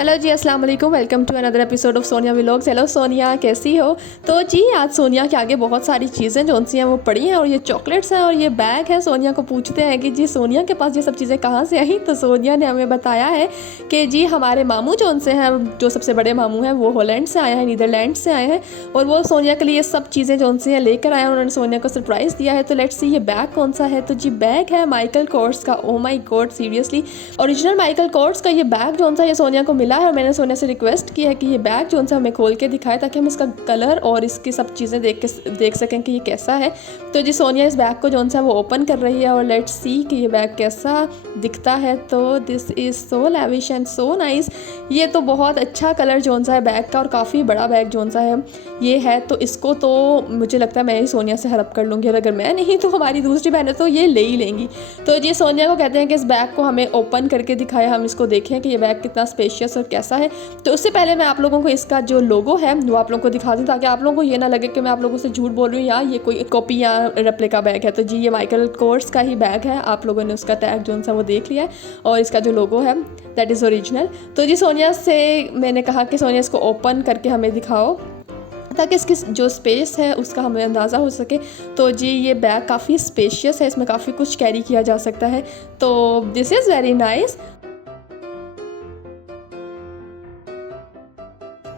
Hello जी, अस्सलाम वालेकुम। Welcome to another episode of Sonia vlogs. Hello Sonia, कैसी हो? तो जी आज सोनिया के आगे बहुत सारी चीज़ें जो सी हैं वो पड़ी हैं और ये चॉकलेट्स हैं और ये बैग है। सोनिया को पूछते हैं कि जी सोनिया के पास ये सब चीज़ें कहाँ से आई? तो सोनिया ने हमें बताया है कि जी हमारे मामू जो उनसे हैं, जो सबसे बड़े मामू हैं, वो हॉलैंड से आए हैं, नीदरलैंड से आए हैं और वो सोनिया के लिए ये सब चीज़ें जो सी हैं लेकर आए हैं। उन्होंने सोनिया को सरप्राइज़ दिया है। तो लेट्स सी ये बैग कौन सा है। तो जी बैग है माइकल कोर्स का। Oh my God, seriously original Michael Kors का ये बैग जो सा ये सोनिया को मिला है और मैंने सोनिया से रिक्वेस्ट की है कि ये बैग जो सा हमें खोल के दिखाए ताकि हम इसका कलर और इसकी सब चीज़ें देख सकें कि ये कैसा है। तो जी सोनिया इस बैग को जो सा वो ओपन कर रही है और लेट्स सी कि ये बैग कैसा दिखता है। तो this is so lavish and so nice. ये तो बहुत अच्छा कलर जो सा है बैग का और काफ़ी बड़ा बैग जो सा है ये है। तो इसको तो मुझे लगता है मैं ही सोनिया से हेल्प कर लूँगी और अगर मैं नहीं तो हमारी दूसरी बहनें तो ये ले ही लेंगी। तो जी सोनिया को कहते हैं कि इस बैग को हमें ओपन करके दिखाए, हम इसको देखें कि ये बैग कितना स्पेशियस और कैसा है। तो उससे पहले मैं आप लोगों को इसका जो लोगो है वो आप लोगों को दिखा दूँ ताकि आप लोगों को ये ना लगे कि मैं आप लोगों से झूठ बोल रही हूँ या ये कोई कॉपी या रेप्लिका बैग है। तो जी ये माइकल कोर्स का ही बैग है। आप लोगों ने उसका टैग जो सा वो देख लिया है और इसका जो लोगो है दैट इज़ ओरिजिनल। तो जी सोनिया से मैंने कहा कि सोनिया इसको ओपन करके हमें दिखाओ ताकि इसकी जो स्पेस है उसका हमें अंदाज़ा हो सके। तो जी ये बैग काफ़ी स्पेशियस है, इसमें काफ़ी कुछ कैरी किया जा सकता है। तो दिस इज़ वेरी नाइस।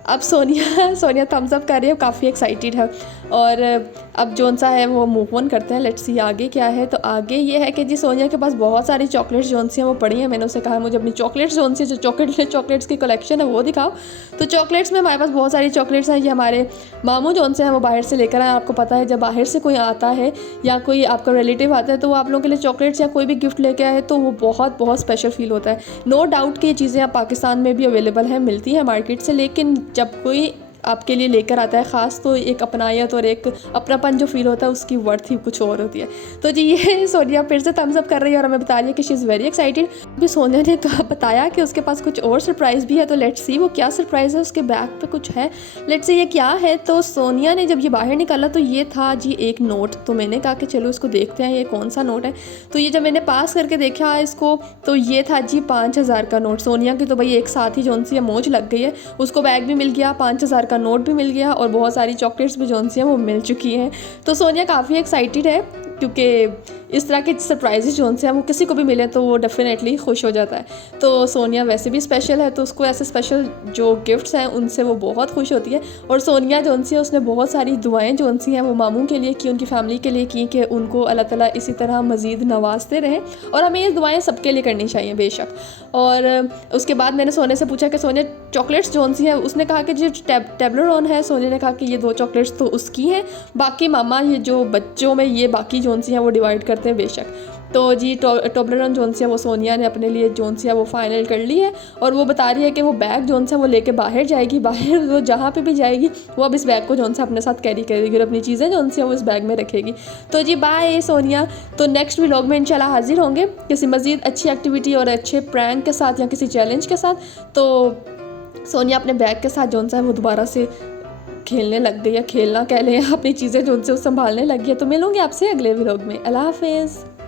अब सोनिया थम्स अप कर रही है, काफ़ी एक्साइटेड है। और अब जोन सा है वो मूव ऑन करते हैं। लेट्स सी आगे क्या है। तो आगे ये है कि जी सोनिया के पास बहुत सारी चॉकलेट्स जोन सी हैं वो पड़ी हैं। मैंने उसे कहा मुझे अपनी चॉकलेट्स जोन सी जो चॉकलेट्स की कलेक्शन है वो दिखाओ। तो चॉकलेट्स में हमारे पास बहुत सारी चॉकलेट्स हैं। ये हमारे मामू जोन से हैं वो बाहर से लेकर आए। आपको पता है जब बाहर से कोई आता है या कोई आपका रिलेटिव आता है तो वो आप लोगों के लिए चॉकलेट्स या कोई भी गिफ्ट लेके आए तो वो बहुत बहुत स्पेशल फील होता है। नो डाउट कि ये चीज़ें आप पाकिस्तान में भी अवेलेबल हैं, मिलती हैं मार्केट से, लेकिन जब कोई आपके लिए लेकर आता है ख़ास तो एक अपनायत और एक अपनापन जो फील होता है उसकी वर्थ ही कुछ और होती है। तो जी ये सोनिया फिर से थम्स अप कर रही है और हमें बता रही है कि शी इज़ वेरी एक्साइटेड। अभी सोनिया ने बताया कि उसके पास कुछ और सरप्राइज़ भी है। तो लेट्स सी वो क्या सरप्राइज़ है। उसके बैग पे कुछ है, लेट्स सी ये क्या है। तो सोनिया ने जब ये बाहर निकाला तो ये था जी एक नोट। तो मैंने कहा कि चलो इसको देखते हैं ये कौन सा नोट है। तो ये जब मैंने पास करके देखा इसको तो ये था जी 5000 का नोट। सोनिया की तो भाई एक साथ ही जोन सी है मौज लग गई है। उसको बैग भी मिल गया, 5000 का नोट भी मिल गया और बहुत सारी चॉकलेट्स भी जोन सी हैं वो मिल चुकी हैं। तो सोनिया काफ़ी एक्साइटेड है क्योंकि इस तरह के सरप्राइजेज जोन से हैं वो किसी को भी मिले तो वो डेफिनेटली खुश हो जाता है। तो सोनिया वैसे भी स्पेशल है तो उसको ऐसे स्पेशल जो गिफ्ट्स हैं उनसे वो बहुत खुश होती है। और सोनिया जोन सी है उसने बहुत सारी दुआएं जोन सी हैं वो मामू के लिए की, उनकी फैमिली के लिए की कि उनको अल्लाह ताला इसी तरह मज़ीद नवाजते रहें और हमें ये दुआएं सबके लिए करनी चाहिए बेशक। और उसके बाद मैंने सोने से पूछा कि सोनिया चॉकलेट्स जोन सी है। उसने कहा कि जो टेब्लरॉन है, सोनिया ने कहा कि ये 2 चॉकलेट्स तो उसकी हैं, बाकी मामा ये जो बच्चों में ये बाकी जोन सी हैं वो डिवाइड करते हैं बेशक। तो जी टोबलरन जोन सी है वो सोनिया ने अपने लिए जोन सी है वो फाइनल कर ली है और वो बता रही है कि वो बैग जोन सा वो लेके बाहर जाएगी। बाहर वो जहाँ पे भी जाएगी वो अब इस बैग को जोन सा अपने साथ कैरी करेगी और अपनी चीज़ें जोन सी है वो इस बैग में रखेगी। तो जी बाय सोनिया। तो नेक्स्ट व्लॉग में इंशाल्लाह हाजिर होंगे किसी मज़ीद अच्छी एक्टिविटी और अच्छे प्रैंक के साथ या किसी चैलेंज के साथ। तो सोनिया अपने बैग के साथ जोन सा है वो दोबारा से खेलने लग गई, या खेलना कह लें, अपनी चीज़ें जो उनसे संभालने लग गई है। तो मिलूंगी आपसे अगले व्लॉग में। अल्लाह हाफिज़।